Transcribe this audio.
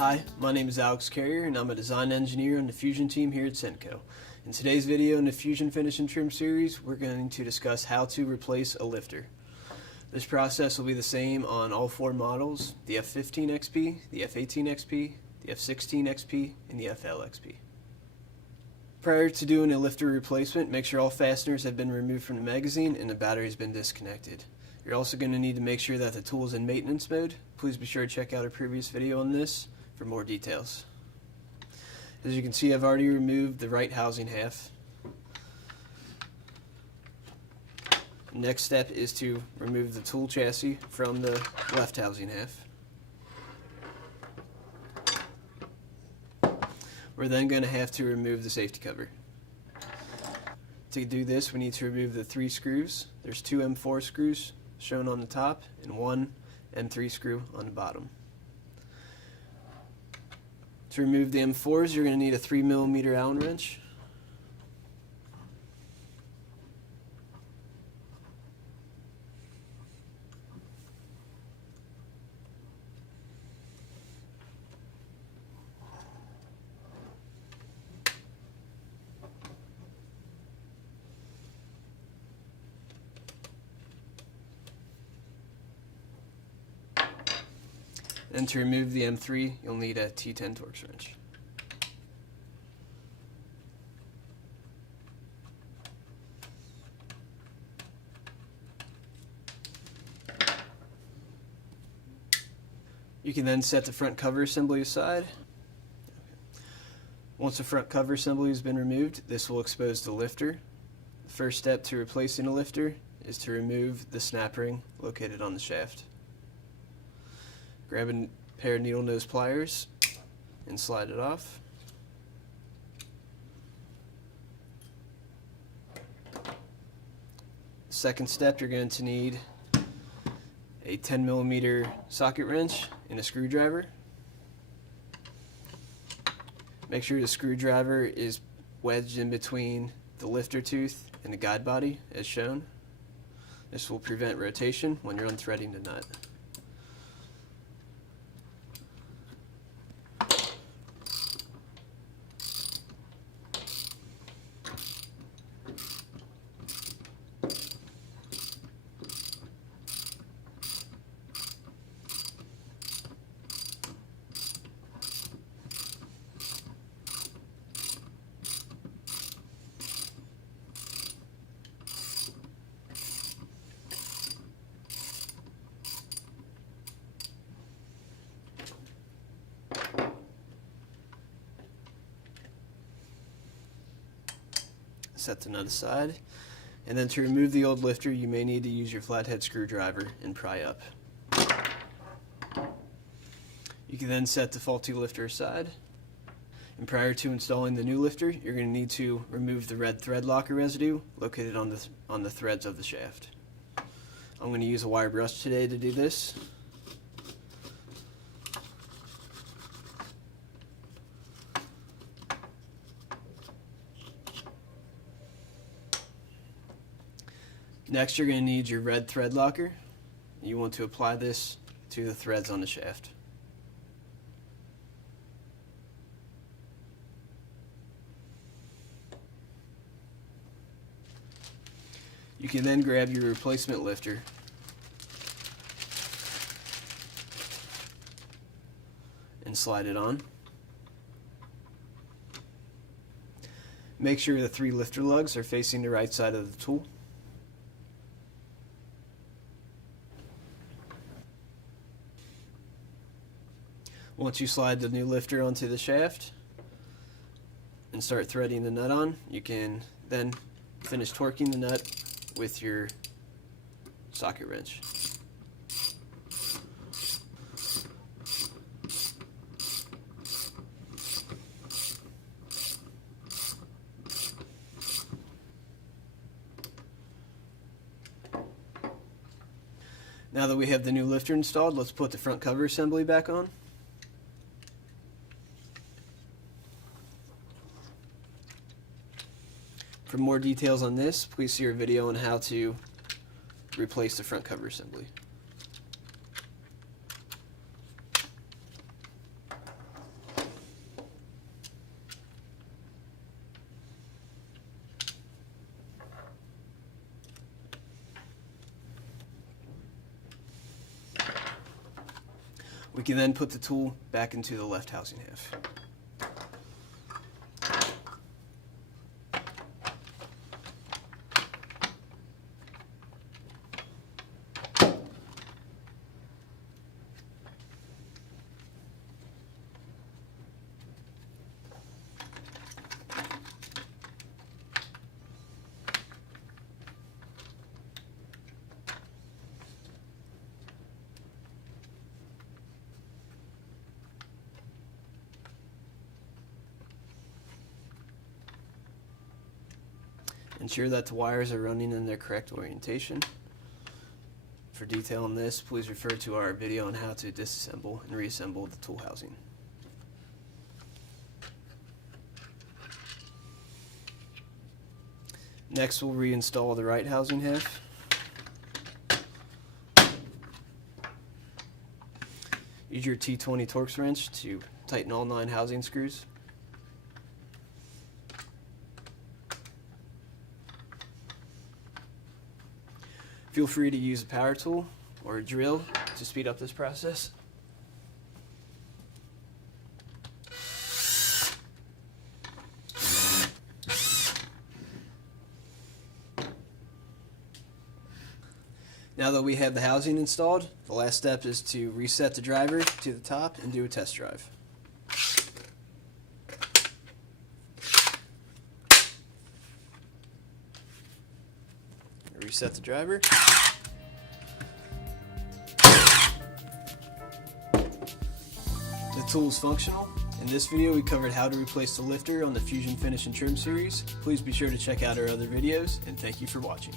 Hi, my name is Alex Carrier and I'm a design engineer on the Fusion team here at Senco. In today's video in the Fusion Finish and Trim series, we're going to discuss how to replace a lifter. This process will be the same on all four models, the F15XP, the F18XP, the F16XP, and the FLXP. Prior to doing a lifter replacement, make sure all fasteners have been removed from the magazine and the battery has been disconnected. You're also going to need to make sure that the tool is in maintenance mode. Please be sure to check out our previous video on this for more details. As you can see, I've already removed the right housing half. Next step is to remove the tool chassis from the left housing half. We're then going to have to remove the safety cover. To do this, we need to remove the 3 screws. There's 2 M4 screws shown on the top and 1 M3 screw on the bottom. To remove the M4s, you're going to need a 3mm Allen wrench. And to remove the M3, you'll need a T10 Torx wrench. You can then set the front cover assembly aside. Once the front cover assembly has been removed, this will expose the lifter. The first step to replacing a lifter is to remove the snap ring located on the shaft. Grab a pair of needle nose pliers and slide it off. Second step, you're going to need a 10mm socket wrench and a screwdriver. Make sure the screwdriver is wedged in between the lifter tooth and the guide body as shown. This will prevent rotation when you're unthreading the nut. Set the nut aside, and then to remove the old lifter you may need to use your flathead screwdriver and pry up. You can then set the faulty lifter aside, and prior to installing the new lifter you're going to need to remove the red thread locker residue located on the threads of the shaft. I'm going to use a wire brush today to do this. Next, you're going to need your red thread locker. You want to apply this to the threads on the shaft. You can then grab your replacement lifter and slide it on. Make sure the 3 lifter lugs are facing the right side of the tool. Once you slide the new lifter onto the shaft and start threading the nut on, you can then finish torquing the nut with your socket wrench. Now that we have the new lifter installed, let's put the front cover assembly back on. For more details on this, please see our video on how to replace the front cover assembly. We can then put the tool back into the left housing half. Ensure that the wires are running in their correct orientation. For detail on this, please refer to our video on how to disassemble and reassemble the tool housing. Next, we'll reinstall the right housing half. Use your T20 Torx wrench to tighten all 9 housing screws. Feel free to use a power tool or a drill to speed up this process. Now that we have the housing installed, the last step is to reset the driver to the top and do a test drive. Reset the driver. The tool is functional. In this video we covered how to replace the lifter on the Fusion Finish and Trim series. Please be sure to check out our other videos, and thank you for watching.